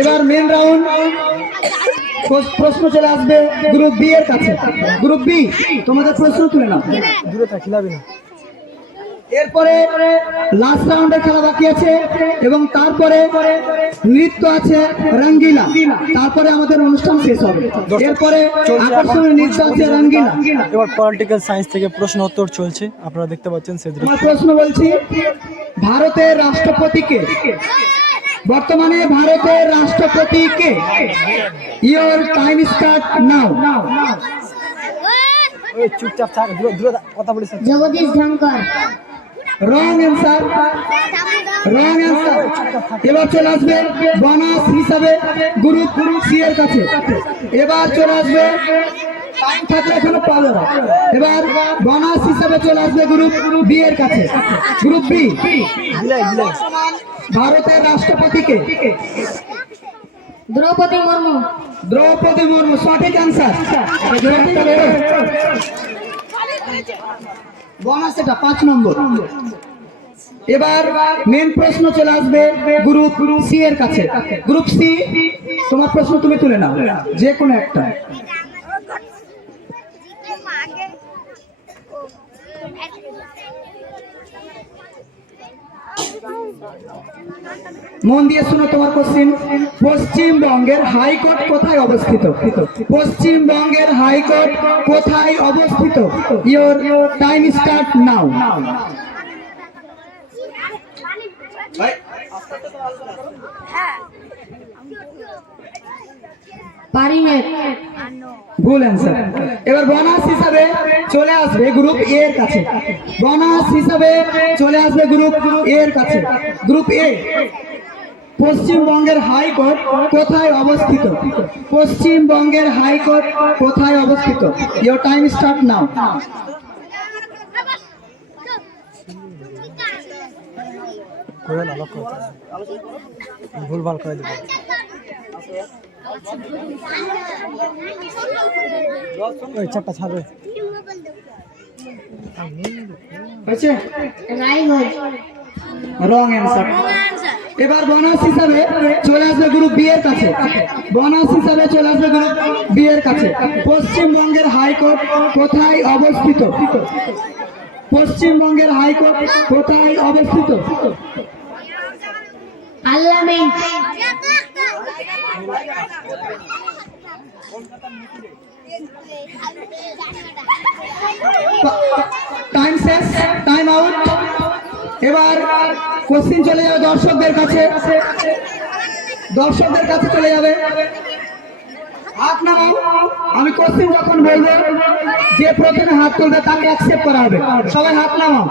এবার main round প্রশ্ন চলে আসবে গ্রুপ বি এর কাছে। গ্রুপ বি তোমাদের প্রশ্ন তুলে নাও। দূরে থাক না এরপরে লাস্ট রাউন্ডের খেলা বাকি আছে এবং তারপরে নৃত্য আছে রঙ্গিলা। তারপরে আমাদের অনুষ্ঠান শেষ হবে। এরপরে আকর্ষণীয় নৃত্য আছে রঙ্গিলা। এবার পলিটিক্যাল সায়েন্স থেকে প্রশ্ন উত্তর চলছে। আপনারা দেখতে পাচ্ছেন সে প্রশ্ন বলছি ভারতের রাষ্ট্রপতিকে বর্তমানে ভারতের রাষ্ট্রপতি কে? ইয়োর টাইম স্টার্ট নাও চুপচাপ থাক দূরে দূরে থাক, কথা বলিস। Jagdish Dhankhar wrong answer wrong answer এবার চলে আসবে বনাস হিসাবে গুরু গুরু সি এর কাছে। এবার চলে আসবে থাকলে এখানে পাবে না। এবার বনাস হিসাবে চলে আসবে গ্রুপ বি এর কাছে। গ্রুপ বি হিলাই হিলাই ভারতের রাষ্ট্রপতিকে। দ্রৌপদী মুর্মু। দ্রৌপদী মুর্মু সঠিক অ্যান্সার বোনাস এটা পাঁচ নম্বর। এবার মেন প্রশ্ন চলে আসবে গ্রুপ সি এর কাছে। গ্রুপ সি তোমার প্রশ্ন তুমি তুলে নাও যে কোনো একটা। মন দিয়ে শুনো তোমার কোশ্চিন। পশ্চিমবঙ্গের হাইকোর্ট কোথায় অবস্থিত? পশ্চিমবঙ্গের হাইকোর্ট কোথায় অবস্থিত? ইয়োর টাইম স্টার্ট নাও হিসাবে চলে আসবে গ্রুপ এর কাছে। গ্রুপ এ পশ্চিমবঙ্গের হাইকোর্ট কোথায় অবস্থিত? পশ্চিমবঙ্গের হাইকোর্ট কোথায় অবস্থিত? ইয়োর টাইম স্টার্ট নাও করে না লক্ষ্য ভুল ভালো করে দেবো চাপটা ছাড়বে। রং অ্যান্সার এবার বোনাস হিসাবে চলে আসবে গ্রুপ বি এর কাছে। বোনাস হিসাবে চলে আসবে গ্রুপ বি এর কাছে। পশ্চিমবঙ্গের হাইকোর্ট কোথায় অবস্থিত? পশ্চিমবঙ্গের হাইকোর্ট কোথায় অবস্থিত? টাইম শেষ টাইম আউট এবার কোশ্চিন চলে যাবে দর্শকদের কাছে। দর্শকদের কাছে চলে যাবে। হাত আমি কোশ্চিন যখন বলব, যে প্রথমে হাত তুলবে, তাকে অ্যাকসেপ্ট করা হবে। সবাই হাত নামাও।